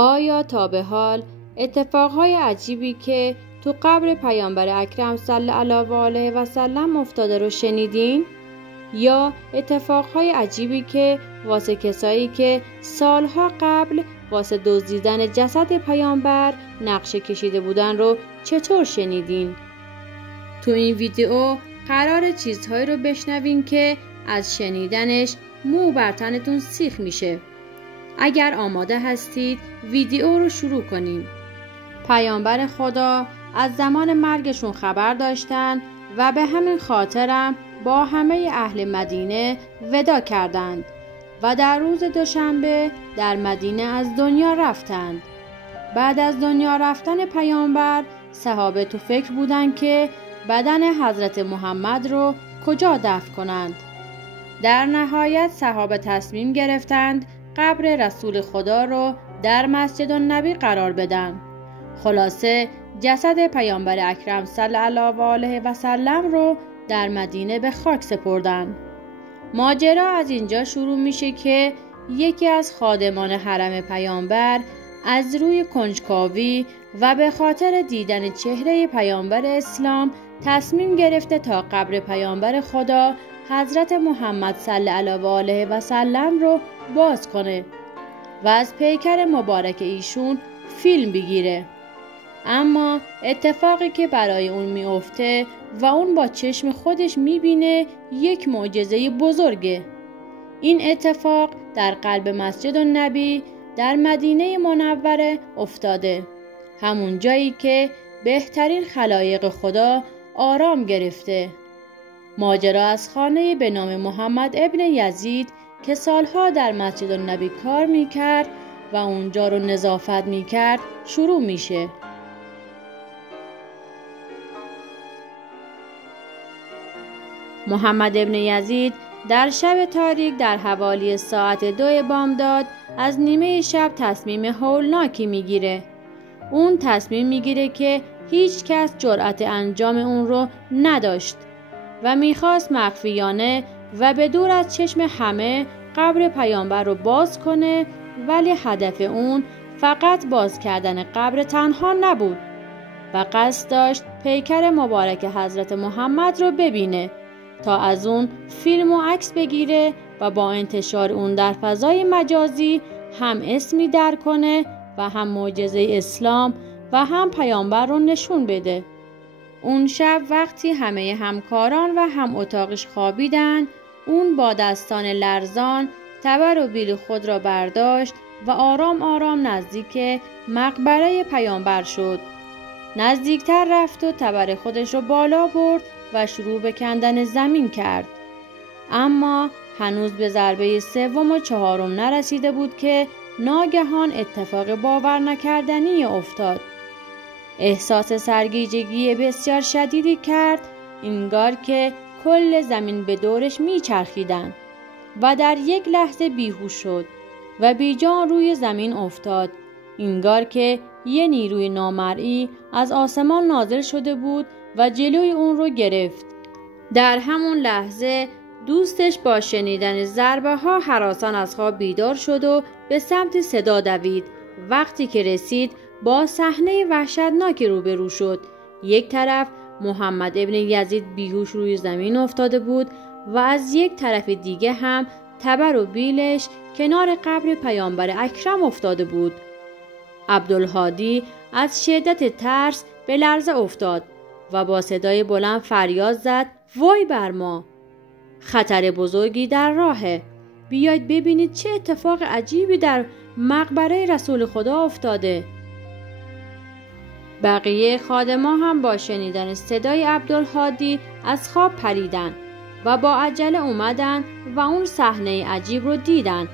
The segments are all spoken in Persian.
آیا تا به حال اتفاقهای عجیبی که تو قبر پیامبر اکرم صلی الله علیه و سلم افتاده رو شنیدین؟ یا اتفاقهای عجیبی که واسه کسایی که سالها قبل واسه دزدیدن جسد پیامبر نقشه کشیده بودن رو چطور شنیدین؟ تو این ویدیو قرار چیزهایی رو بشنوین که از شنیدنش مو بر تنتون سیخ میشه. اگر آماده هستید ویدیو رو شروع کنیم. پیامبر خدا از زمان مرگشون خبر داشتن و به همین خاطرم با همه اهل مدینه ودا کردند و در روز دوشنبه در مدینه از دنیا رفتند. بعد از دنیا رفتن پیامبر صحابه تو فکر بودند که بدن حضرت محمد رو کجا دفن کنند. در نهایت صحابه تصمیم گرفتند قبر رسول خدا رو در مسجد النبی قرار بدن. خلاصه جسد پیامبر اکرم صلی الله علیه و سلم رو در مدینه به خاک سپردن. ماجرا از اینجا شروع میشه که یکی از خادمان حرم پیامبر از روی کنجکاوی و به خاطر دیدن چهره پیامبر اسلام تصمیم گرفته تا قبر پیامبر خدا حضرت محمد صلی الله علیه و سلم رو باز کنه و از پیکر مبارک ایشون فیلم بگیره. اما اتفاقی که برای اون میفته و اون با چشم خودش میبینه یک معجزه بزرگه. این اتفاق در قلب مسجد النبی در مدینه منوره افتاده، همون جایی که بهترین خلایق خدا آرام گرفته. ماجرا از خانه به نام محمد ابن یزید که سالها در مسجد النبی کار میکرد و اونجا رو نظافت میکرد شروع میشه. محمد ابن یزید در شب تاریک در حوالی ساعت 2 بامداد از نیمه شب تصمیم هولناکی میگیره. اون تصمیم میگیره که هیچ کس جرأت انجام اون رو نداشت و میخواست مخفیانه و به دور از چشم همه قبر پیامبر رو باز کنه، ولی هدف اون فقط باز کردن قبر تنها نبود و قصد داشت پیکر مبارک حضرت محمد رو ببینه تا از اون فیلم و عکس بگیره و با انتشار اون در فضای مجازی هم اسمی در کنه و هم معجزه اسلام و هم پیامبر رو نشون بده. اون شب وقتی همه همکاران و هم اتاقش خوابیدن، اون با دستان لرزان تبر و بیل خود را برداشت و آرام آرام نزدیک مقبره پیامبر شد. نزدیکتر رفت و تبر خودش رو بالا برد و شروع به کندن زمین کرد. اما هنوز به ضربه 3 و 4 نرسیده بود که ناگهان اتفاق باور نکردنی افتاد. احساس سرگیجگی بسیار شدیدی کرد، انگار که کل زمین به دورش میچرخیدن و در یک لحظه بیهوش شد و بیجان روی زمین افتاد. انگار که یه نیروی نامرئی از آسمان نازل شده بود و جلوی اون رو گرفت. در همون لحظه دوستش با شنیدن ضربه ها هراسان از خواب بیدار شد و به سمت صدا دوید. وقتی که رسید با صحنه وحشتناکی روبرو شد. یک طرف محمد ابن یزید بیهوش روی زمین افتاده بود و از یک طرف دیگه هم تبر و بیلش کنار قبر پیامبر اکرم افتاده بود. عبدالهادی از شدت ترس به لرزه افتاد و با صدای بلند فریاد زد: وای بر ما! خطر بزرگی در راهه. بیاید ببینید چه اتفاق عجیبی در مقبره رسول خدا افتاده. بقیه خادما هم با شنیدن صدای عبدالهادی از خواب پریدن و با عجله اومدن و اون صحنه عجیب رو دیدن.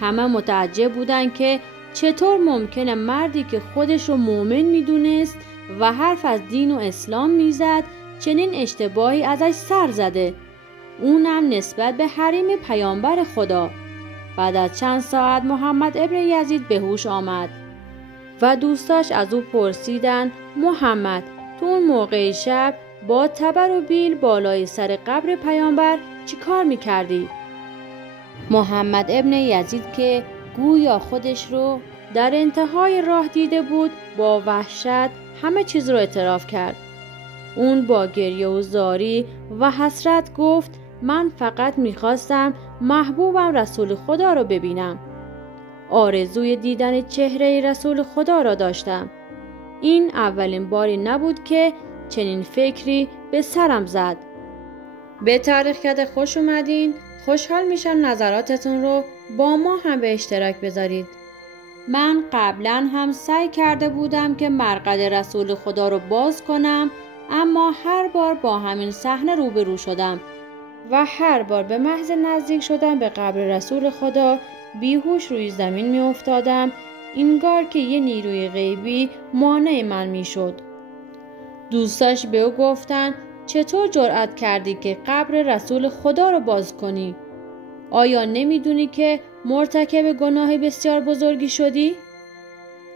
همه متعجب بودن که چطور ممکنه مردی که خودش رو مؤمن میدونست و حرف از دین و اسلام میزد چنین اشتباهی ازش سر زده، اونم نسبت به حریم پیامبر خدا. بعد از چند ساعت محمد ابن یزید به هوش آمد و دوستاش از او پرسیدن: محمد، تو اون موقع شب با تبر و بیل بالای سر قبر پیامبر چی کار میکردی؟ محمد ابن یزید که گویا خودش رو در انتهای راه دیده بود با وحشت همه چیز رو اعتراف کرد. اون با گریه و زاری و حسرت گفت من فقط میخواستم محبوبم رسول خدا رو ببینم. آرزوی دیدن چهره رسول خدا را داشتم. این اولین باری نبود که چنین فکری به سرم زد. به تاریخ خوش اومدین. خوشحال میشم نظراتتون رو با ما هم به اشتراک بذارید. من قبلا هم سعی کرده بودم که مرقد رسول خدا رو باز کنم، اما هر بار با همین صحنه روبرو شدم و هر بار به محض نزدیک شدن به قبر رسول خدا بیهوش روی زمین می افتادم، انگار که یه نیروی غیبی مانع من می شد. دوستاش به او گفتن چطور جرأت کردی که قبر رسول خدا رو باز کنی؟ آیا نمیدونی که مرتکب گناه بسیار بزرگی شدی؟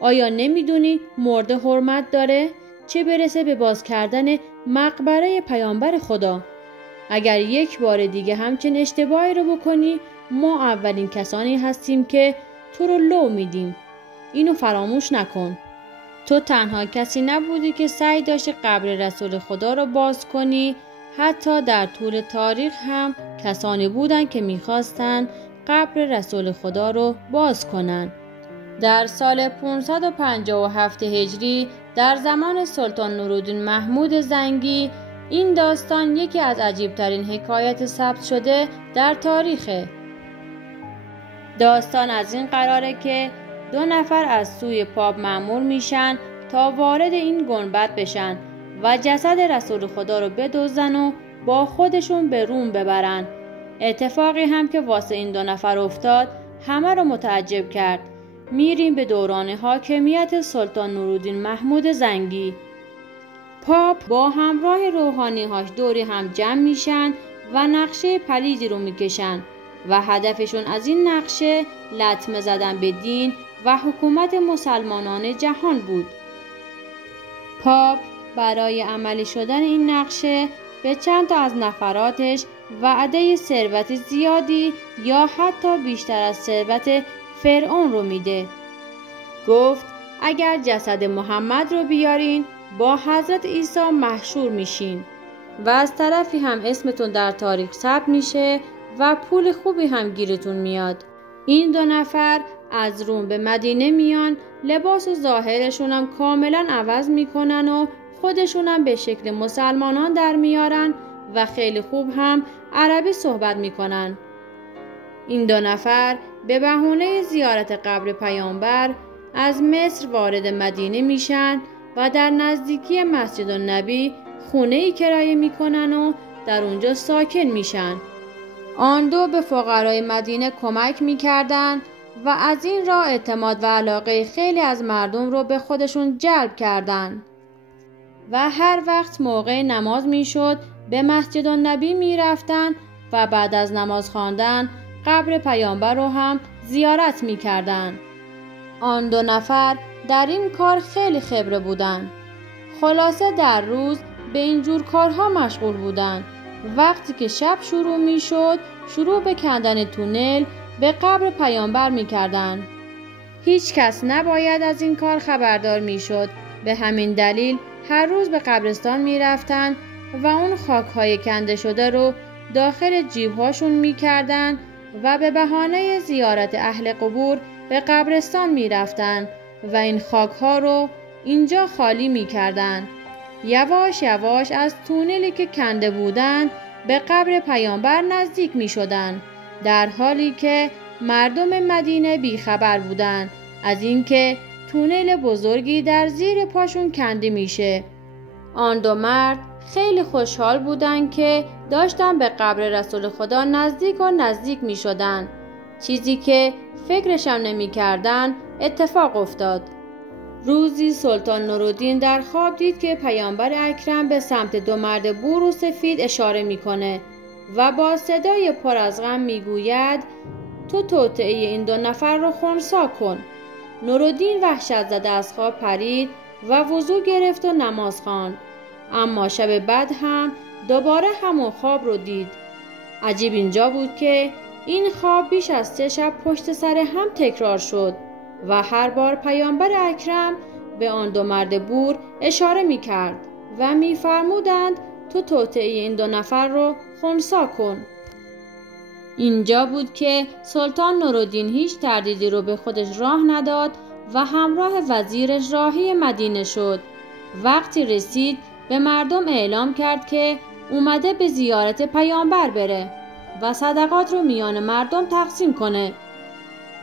آیا نمیدونی مرده حرمت داره؟ چه برسه به باز کردن مقبره پیامبر خدا؟ اگر یک بار دیگه همچین اشتباهی رو بکنی، ما اولین کسانی هستیم که تو رو لو میدیم. اینو فراموش نکن. تو تنها کسی نبودی که سعی داشتی قبر رسول خدا رو باز کنی. حتی در طول تاریخ هم کسانی بودن که میخواستن قبر رسول خدا رو باز کنن. در سال 557 هجری در زمان سلطان نورالدین محمود زنگی این داستان یکی از عجیبترین حکایت ثبت شده در تاریخه. داستان از این قراره که 2 نفر از سوی پاپ مأمور میشن تا وارد این گنبد بشن و جسد رسول خدا رو بدزدن و با خودشون به روم ببرن. اتفاقی هم که واسه این 2 نفر افتاد همه رو متعجب کرد. میریم به دوران حاکمیت سلطان نورالدین محمود زنگی. پاپ با همراه روحانی‌هاش دوری هم جمع میشن و نقشه پلیدی رو میکشن و هدفشون از این نقشه لطمه زدن به دین و حکومت مسلمانان جهان بود. پاپ برای عملی شدن این نقشه به چند تا از نفراتش وعده ثروت زیادی یا حتی بیشتر از ثروت فرعون رو میده. گفت اگر جسد محمد رو بیارین با حضرت عیسی محشور میشین و از طرفی هم اسمتون در تاریخ ثبت میشه و پول خوبی هم گیرتون میاد. این 2 نفر از روم به مدینه میان، لباس و ظاهرشون هم کاملا عوض میکنن و خودشون هم به شکل مسلمانان در میارن و خیلی خوب هم عربی صحبت میکنن. این 2 نفر به بهونه زیارت قبر پیامبر از مصر وارد مدینه میشن و در نزدیکی مسجد النبی خونه‌ای کرایه میکنن و در اونجا ساکن میشن. آن 2 به فقرای مدینه کمک میکردن و از این راه اعتماد و علاقه خیلی از مردم رو به خودشون جلب کردن و هر وقت موقع نماز میشد به مسجد النبی میرفتن و بعد از نماز خواندن قبر پیامبر رو هم زیارت میکردن. آن 2 نفر در این کار خیلی خبره بودن. خلاصه در روز به این جور کارها مشغول بودن. وقتی که شب شروع میشد شروع به کندن تونل به قبر پیامبر میکردن. هیچ کس نباید از این کار خبردار میشد. به همین دلیل هر روز به قبرستان میرفتن و اون خاکهای کنده شده رو داخل جیبهاشون میکردن و به بهانه زیارت اهل قبور به قبرستان میرفتن و این خاکها رو اینجا خالی میکردن. یواش یواش از تونلی که کنده بودن به قبر پیامبر نزدیک میشدن، در حالی که مردم مدینه بیخبر بودن از اینکه تونل بزرگی در زیر پاشون کنده میشه. آن 2 مرد خیلی خوشحال بودن که داشتن به قبر رسول خدا نزدیک می شدن. چیزی که فکرشم نمی کردن اتفاق افتاد. روزی سلطان نورالدین در خواب دید که پیامبر اکرم به سمت 2 مرد بور و سفید اشاره میکنه و با صدای پر از غم میگوید تو توطئه این 2 نفر رو خنثی کن. نورالدین وحشت زده از خواب پرید و وضو گرفت و نماز خواند. اما شب بعد هم دوباره همون خواب رو دید. عجیب اینجا بود که این خواب بیش از 3 شب پشت سر هم تکرار شد. و هر بار پیامبر اکرم به آن دو مرد بور اشاره می کرد و می فرمودند تو توطئه این دو نفر رو خنثی کن. اینجا بود که سلطان نورالدین هیچ تردیدی رو به خودش راه نداد و همراه وزیرش راهی مدینه شد. وقتی رسید به مردم اعلام کرد که اومده به زیارت پیامبر بره و صدقات رو میان مردم تقسیم کنه.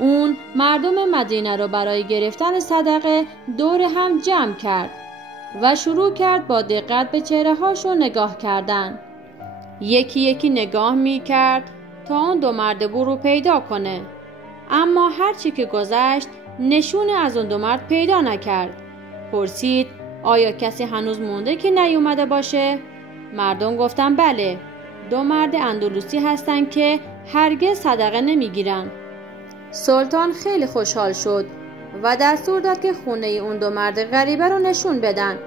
اون مردم مدینه رو برای گرفتن صدقه دور هم جمع کرد و شروع کرد با دقت به چهره هاشون نگاه کردن. یکی یکی نگاه می کرد تا اون دو مرد بور رو پیدا کنه، اما هرچی که گذشت نشون از اون دو مرد پیدا نکرد. پرسید آیا کسی هنوز مونده که نیومده باشه؟ مردم گفتن بله، دو مرد اندلوسی هستن که هرگز صدقه نمیگیرن. سلطان خیلی خوشحال شد و دستور داد که خونه اون دو مرد غریبه رو نشون بدن.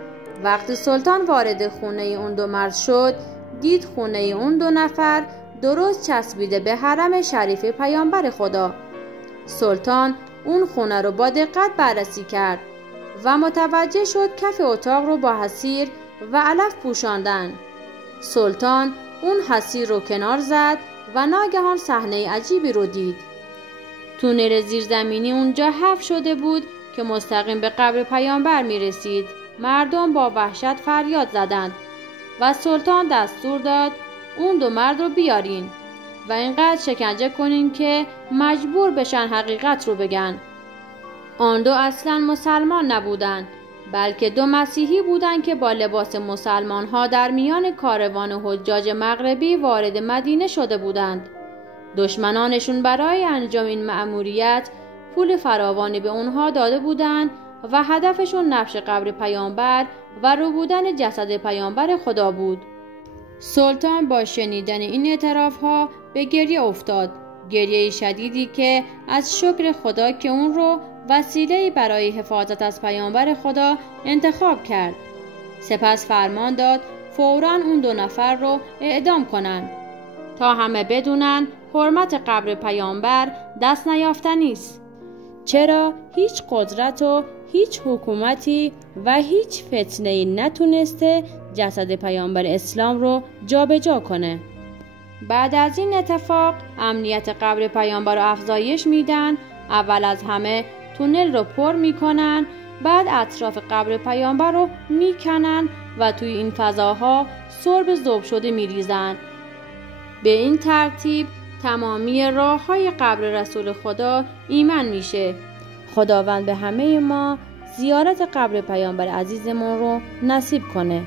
وقتی سلطان وارد خونه اون دو مرد شد، دید خونه اون دو نفر درست چسبیده به حرم شریف پیامبر خدا. سلطان اون خونه رو با دقت بررسی کرد و متوجه شد کف اتاق رو با حصیر و علف پوشاندن. سلطان اون حصیر رو کنار زد و ناگهان صحنه عجیبی رو دید. تونل زیرزمینی اونجا حفر شده بود که مستقیم به قبر پیامبر می رسید. مردم با وحشت فریاد زدند و سلطان دستور داد اون دو مرد رو بیارین و اینقدر شکنجه کنین که مجبور بشن حقیقت رو بگن. آن دو اصلا مسلمان نبودند، بلکه دو مسیحی بودند که با لباس مسلمان ها در میان کاروان حجاج مغربی وارد مدینه شده بودند. دشمنانشون برای انجام این مأموریت پول فراوانی به اونها داده بودند و هدفشون نبش قبر پیامبر و ربودن جسد پیامبر خدا بود. سلطان با شنیدن این اعترافها به گریه افتاد، گریه شدیدی که از شکر خدا که اون رو وسیله‌ای برای حفاظت از پیامبر خدا انتخاب کرد. سپس فرمان داد فوراً اون دو نفر رو اعدام کنن تا همه بدونن حرمت قبر پیامبر دست نیافتنی است. چرا هیچ قدرت و هیچ حکومتی و هیچ فتنه‌ای نتونسته جسد پیامبر اسلام رو جابجا کنه. بعد از این اتفاق امنیت قبر پیامبر رو افزایش میدن. اول از همه تونل رو پر میکنن، بعد اطراف قبر پیامبر رو میکنن و توی این فضاها سرب ذوب شده میریزن. به این ترتیب تمامی راههای قبر رسول خدا ایمن میشه. خداوند به همه ما زیارت قبر پیامبر عزیزمون رو نصیب کنه.